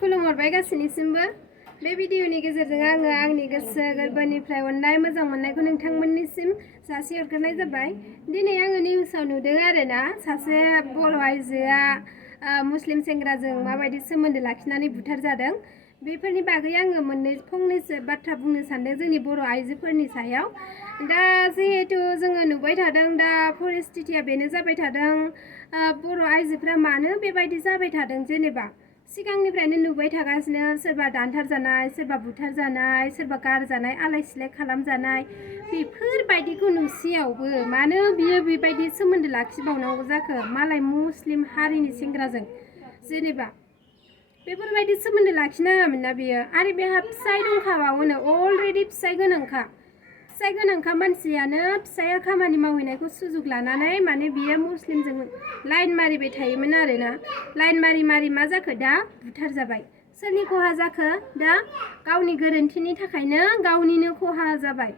खुलुमहरबाय गासैनिसिमबो बे भिडिअनि गेजेरजों आङो आंनि गोसो गोरबोनिफ्राय अननाय मोजां मोननायखौ नोंथांमोननिसिम जासिहरग्रोनाय जाबाय। दिनै आङो निउसाव नुदों आरोना सासे बर' आइजोआ मुस्लिम सेंग्राजों माबायदि सोमोन्दो लाखिनानै बुथारजादों बेफोरनि बागै आङो फंनैसो बाथ्रा बुंनो सानदों जोंनि बर' आइजोफोरनि सायाव। दा जिहेतु जोङो नुबाय थादों दा परिस्थितिया बेनो जाबाय थादों बर' आइजोफ्रा मानो बेबायदि जाबाय थादों जेनेबा सिगांनिफ्रायनो नुबाय थागासिनो सोरबा दानथारजानाय सोरबा बुथारजानाय सोरबा गारजानाय आलाय सिलाय खालामजानाय बेफोरबायदिखौ नुसेयावबो मानो बियो बेबायदि सोमोन्दो लाखिबावनांगौ जाखो मालाय मुस्लिम हारिनि सेंग्राजों जेनेबा बेफोरबायदि सोमोन्दो लाखिनाङामोन ना बियो आरो बेहा फिसाय दंखाबावोनो अलरेडि फिसाय गोनांखा मानसियानो फिसाया खामानि मावहैनायखौ सुजुग लानानै माने बियो मुस्लिमजों लाइन मारिबाय थायोमोन आरोना लाइन मारि मा जाखो दा बुथार जाबाय सोरनि खहा जाखो दा गावनि गोरोन्थिनि थाखायनो गावनिनो खहा जाबाय।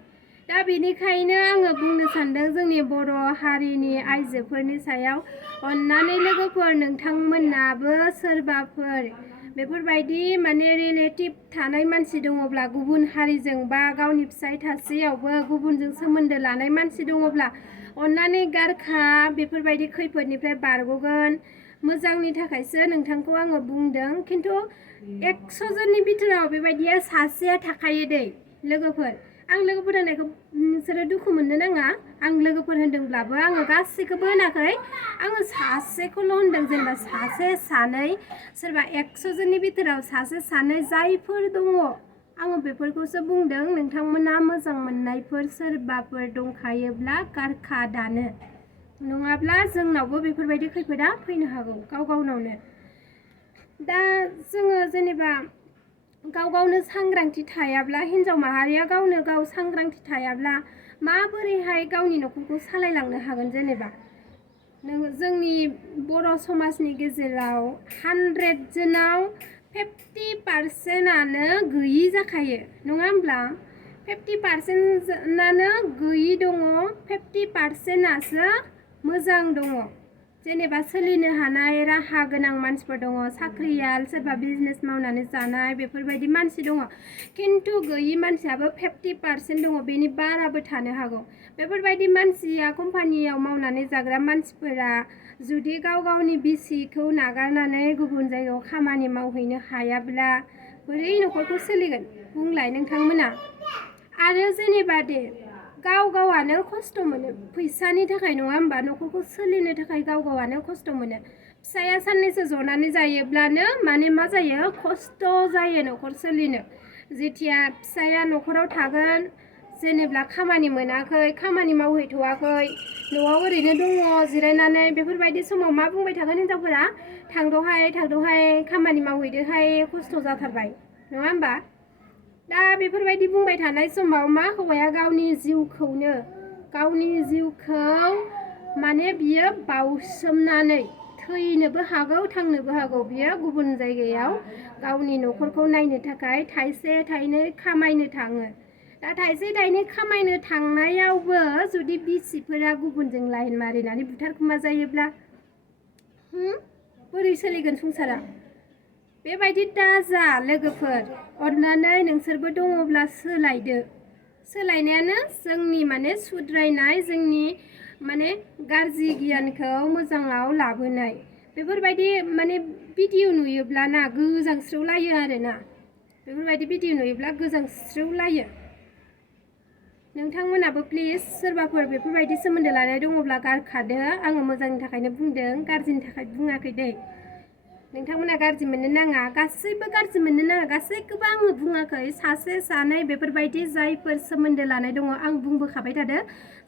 दा बेनिखायनो आङो बुंनो सानदों जोंनि बर' हारिनि आइजोफोरनि सायाव अन्नानै लोगोफोर नोंथांमोनाबो सोरबाफोर बेफोरबायदि माने रिलेटिभ थानाय मानसि दङब्ला गुबुन हारिजों बा गावनि फिसाय थासेयावबो गुबुनजों सोमोन्दो लानाय मानसि दङब्ला अन्नानै गारखा बेफोरबायदि खैफोदनिफ्राय बारग'गोन मोजांनि थाखायसो नोंथांखौ आङो बुंदों खिन्थु 100 जननि बिथोराव बेबायदिया सासेया थाखायो दै लोगोफोर आं लोगोफोर होननायखौ नोंसोरो दुखु मोननो नाङा आं लोगोफोर होनदोंब्लाबो आङो गासैखौबो होनाखै आङो सासेखौल' होनदों जेनेबा सासे सानै सोरबा 100 जननि बिथोराव सासे सानै जायफोर दङ आङो बेफोरखौसो बुंदों नोंथांमोना मोजां मोननायफोर सोरबाफोर दंखायोब्ला गारखा दानो नङाब्ला जोंनावबो बेफोरबायदि खैफोदा फैनो हागौ गाव गावनावनो। दा जोङो जेनेबा गावनो सांग्रांथि थायाब्ला हिन्जाव माहारिया गावनो गाव सांग्रांथि थायाब्ला माबोरैहाय गावनि न'खरखौ सालायलांनो हागोन जेनेबा जोंनि बर' समाजनि गेजेराव 100 जोनाव 50%आनो गैयि जाखायो नङा होमब्ला 50%आनो गैयि दङ 50%आसो मोजां दङ जेनेबा सोलिनो हानाय राहा गोनां मानसिफोर दङ साख्रियाल सोरबा बिजनेस मावनानै जानाय बेफोरबायदि मानसि दङ खिन्थु गैयि मानसियाबो 50% दङ बेनि बाराबो थानो हागौ। बेफोरबायदि मानसिया कम्पानियाव मावनानै जाग्रा मानसिफोरा जुदि गावनि बिसिखौ नागारनानै गुबुन जायगायाव खामानि मावहैनो हायाब्ला बोरै न'खरखौ सोलिगोन बुंलाय नोंथांमोना आरो जेनेबा दे गावानो खस्थ' मोनो फैसानि थाखाय नङा होमबा न'खरखौ सोलिनो थाखाय गावानो खस्थ' मोनो फिसाया साननैसो जनानै जायोब्लानो माने मा जायो खस्थ' जायो न'खर सोलिनो जेथिया फिसाया न'खराव थागोन जेनेब्ला खामानि मोनाखै खामानि मावहैथ'वाखै न'आव ओरैनो दङ जिरायनानै बेफोरबायदि समाव मा बुंबाय थागोन हिनजावफोरा थांद'हाय खामानि मावहैदोहाय खस्थ' जाथारबाय नङा होमबा दा बेफोरबायदि बुंबाय थानाय समाव मा हौवाया गावनि जिउखौ माने बियो बावसोमनानै थैनोबो हागौ थांनोबो हागौ बियो गुबुन जायगायाव गावनि न'खरखौ नायनो थाखाय थाइसे थाइनै खामायनो थाङो। दा थाइसे थाइनै खामायनो थांनायावबो जुदि बिसिफोरा गुबुनजों लाइन मारिनानै बुथारखुमा जायोब्ला बोरै सोलिगोन संसारा बेबायदि दाजा लोगोफोर अन्नानै नोंसोरबो दङब्ला सोलायदो सोलायनायानो जोंनि माने सुद्रायनाय जोंनि माने गाज्रि गियानखौ मोजाङाव लाबोनाय बेफोरबायदि माने भिडिअ नुयोब्ला ना गोजांस्रिवलायो आरोना बेफोरबायदि भिडिअ नुयोब्ला गोजांस्रिवलायो। नोंथांमोनाबो प्लिज सोरबाफोर बेफोरबायदि सोमोन्दो लानाय दङब्ला गारखादो आङो मोजांनि थाखायनो बुंदों गाज्रिनि थाखाय बुङाखै दै नोंथांमोना गाज्रि मोननो नाङा गासैबो गाज्रि मोननो नाङा गासैखौबो आङो बुङाखै सासे सानै बेफोरबायदि जायफोर सोमोन्दो लानाय दङ आं बुंबोखाबाय थादों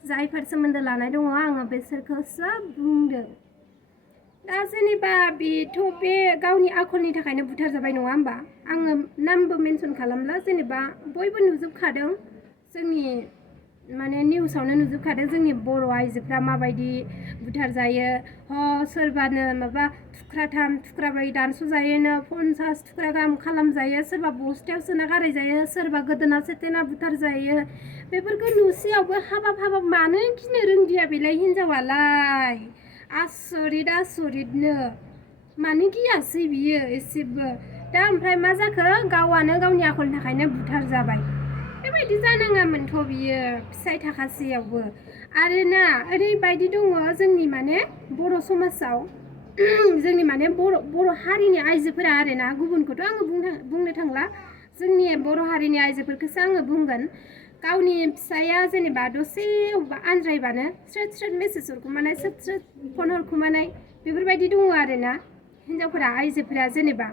जायफोर सोमोन्दो लानाय दङ आङो बिसोरखौसो बुंदों। दा जेनेबा बेथ' बे गावनि आखलनि थाखायनो बुथारजाबाय नङा होमबा आङो नामबो मेनसन खालामला जेनेबा बयबो नुजोबखादों जोंनि माने निउसावनो नुजोबखादों जोंनि बर' आइजोफ्रा माबायदि बुथारजायो सोरबानो माबा थुख्राथाम थुख्राब्रै दानस'जायोनो 50 थुख्रा गाहाम खालामजायो सोरबा बस्थायाव सोना गारैजायो सोरबा गोदोना सेथेना बुथारजायो बेफोरखौ नुसेयावबो हाबाब मानो गिनो रोंदिया बेलाय हिनजावालाय आसरितनो मानो गियासै बियो एसेबो दा ओमफ्राय मा जाखो गावआनो गावनि आखलनि थाखायनो बुथार जाबाय बेबायदि जानाङामोनथ' बियो फिसाइ थाखासेयावबो आरोना ओरैबायदि दङ जोंनि माने बर' समाजाव जोंनि माने बर' हारिनि आइजोफोरा आरोना गुबुनखौथ' आङो बुंनो थांला जोंनि बर' हारिनि आइजोफोरखौसो आङो बुंगोन गावनि फिसाया जेनेबा दसे अबेबा आनज्रायबानो स्रोद स्रोद मेसेज हरखुमानाय स्रोद स्रोद फन हरखुमानाय बेफोरबायदि दङ आरोना हिन्जावफोरा आइजोफोरा जेनेबा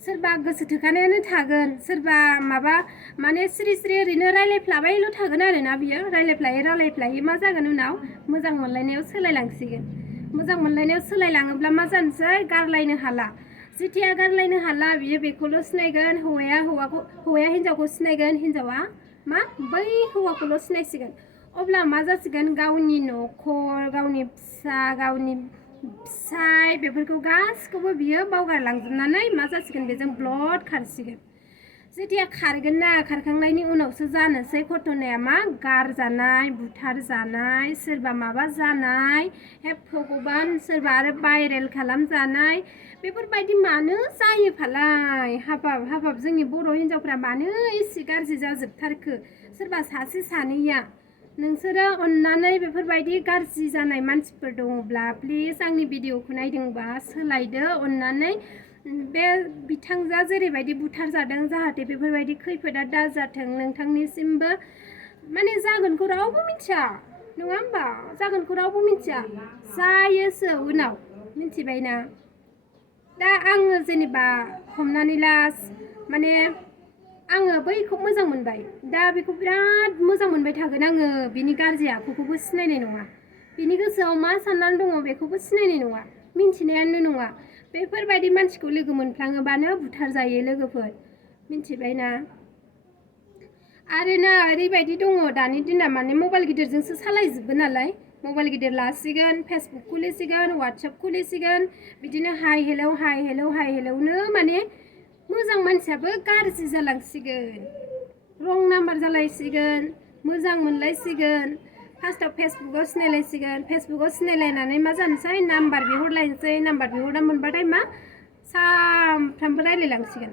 सोरबा गोसो थोखानायानो थागोन सोरबा माबा माने सिरि सिरि ओरैनो रायलायफ्लाबायल' थागोन आरोना बियो रायलायफ्लायै मा जागोन उनाव मोजां मोनलायनायाव सोलायलांसिगोन मोजां मोनलायनायाव सोलायलाङोब्ला मा जानोसै गारलायनो हाला जेथिया गारलायनो हाला बियो बेखौल' सिनायगोन हौवाया हिन्जावखौ सिनायगोन हिन्जावा मा बै हौवाखौल' सिनायसिगोन अब्ला मा जासिगोन गावनि न'खर गावनि फिसा गावनि फिसाय बेफोरखौ गासिखौबो बियो बावगारलांजोबनानै मा जासिगोन बेजों ब्लड खारसिगोन जेथिया खारगोन ना खारखांनायनि उनावसो जानोसै घटनाया मा गारजानाय बुथारजानाय सोरबा माबा जानाय हे भगबान सोरबा आरो भाइरेल खालामजानाय बेफोरबायदि मानो जायो फालाय हाबाब जोंनि बर' हिन्जावफ्रा मानो एसे गाज्रि जाजोबथारखो सोरबा सासे सानैया नोंसोरो अननानै बेफोरबायदि गाज्रि जानाय मानसिफोर दङब्ला प्लिज आंनि भिडिअखौ नायदोंबा सोलायदो अननानै बे बिथांजोआ जेरैबायदि बुथारजादों जाहाथे बेफोरबायदि खैफोदा दाजाथों नोंथांनिसिमबो माने जागोनखौ रावबो मिथिया नङा होमबा जागोनखौ रावबो मिथिया जायोसो उनाव मिथिबायना दा आङो जेनेबा हमनानै ला माने आङो बैखौ मोजां मोनबाय दा बेखौ बिराद मोजां मोनबाय थागोन आङो बिनि गाज्रि आखुखौबो सिनायनाय नङा बिनि गोसोआव मा साननानै दङ बेखौबो सिनायनाय नङा मिन्थिनायानो नङा बेफोरबायदि मानसिखौ लोगो मोनफ्लाङोबानो बुथारजायो लोगोफोर मिन्थिबायना आरोना ओरैबायदि दङ दानि दिना माने मबाइल गिदिरजोंसो सालायजोबो नालाय मबाइल गिदिर लासिगोन फेसबुक खुलिसिगोन वाट्सएप खुलिसिगोन बिदिनो हाय हेलौनो माने मोजां मानसियाबो गाज्रि जालांसिगोन रं नाम्बार जालायसिगोन मोजां मोनलायसिगोन फार्स्टआव फेसबुकआव सिनायलायनानै मा जानोसै नाम्बार बिहरलायनोसै नाम्बार बिहरना मोनबाथाय मा सानफ्रामबो रायलायलांसिगोन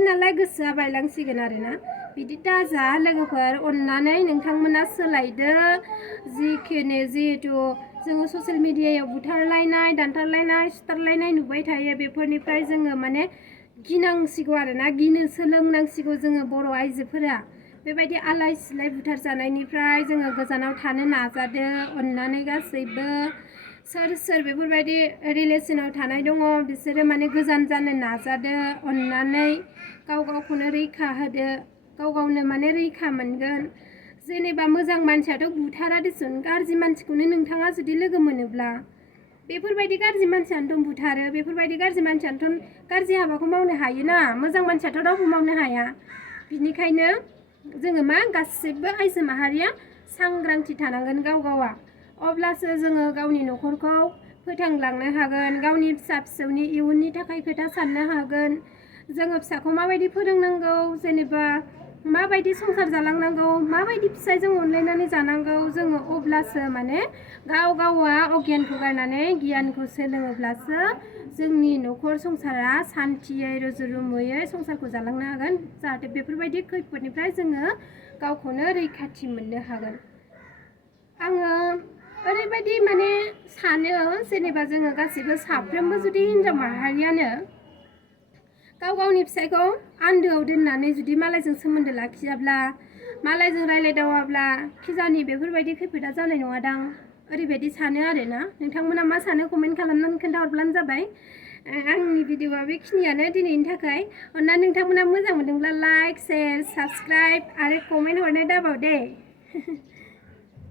नालाय गोसोआ बायलांसिगोन आरोना बिदि दाजा लोगोफोर अननानै नोंथांमोना सोलायदो जिहेतु जोङो ससियेल मिडियायाव बुथारलायनाय दानथारलायनाय सुथारलायनाय नुबाय थायो बेफोरनिफ्राय जोङो माने गिनांसिगौ आरोना गिनो सोलोंनांसिगौ जोङो बर' आइजोफोरा बेबायदि आलाय सिलाय बुथारजानायनिफ्राय जोङो गोजानाव थानो नाजादो अननानै गासैबो सोर बेफोरबायदि रिलेसनाव थानाय दङ बिसोरो माने गोजान जानो नाजादो अननानै गावखौनो रैखा होदो गावनो माने रैखा मोनगोन जेनेबा मोजां मानसियाथ' बुथारा देसुन गाज्रि मानसिखौनो नोंथाङा जुदि लोगो मोनोब्ला बेफोरबायदि गाज्रि मानसियानोथ' बुथारो बेफोरबायदि गाज्रि मानसियानोथ' गाज्रि हाबाखौ मावनो हायोना मोजां मानसियाथ' रावबो मावनो हाया बिनिखायनो जोङो मा गासिबो आइजो माहारिया सांग्रांथि थानांगोन गावा अब्लासो जोङो गावनि न'खरखौ फोथांलांनो हागोन गावनि फिसा फिसौनि इयुननि थाखाय खोथा साननो हागोन जोङो फिसाखौ माबायदि फोरोंनांगौ जेनेबा माबायदि संसार जालांनांगौ माबायदि फिसायजों अनलायनानै जानांगौ जोङो अब्लासो माने गावा अगियानखौ गारनानै गियानखौ सोलोङोब्लासो जोंनि न'खर संसारा सान्थियै रुजु-रुमुयै संसारखौ जालांनो हागोन जाहाथे बेफोरबायदि खैफोदनिफ्राय जोङो गावखौनो रैखाथि मोननो हागोन आङो ओरैबायदि माने सानो जेनेबा जोङो गासैबो साफ्रोमबो जुदि हिन्जाव माहारियानो गावनि फिसायखौ आन्दोआव दोननानै जुदि मालायजों सोमोन्दो लाखियाब्ला मालायजों रायलायदावाब्ला खिजानि बेफोरबायदि खैफोदा जानाय नङादां ओरैबायदि सानो आरोना नोंथांमोना मा सानो कमेन्ट खालामनानै खोन्थाहरब्लानो जाबाय आंनि भिडिअआ बेखिनियानो दिनैनि थाखाय अननानै नोंथांमोना मोजां मोनदोंब्ला लाइक शेयार साबस्क्राइब आरो कमेन्ट हरनो दाबाव दे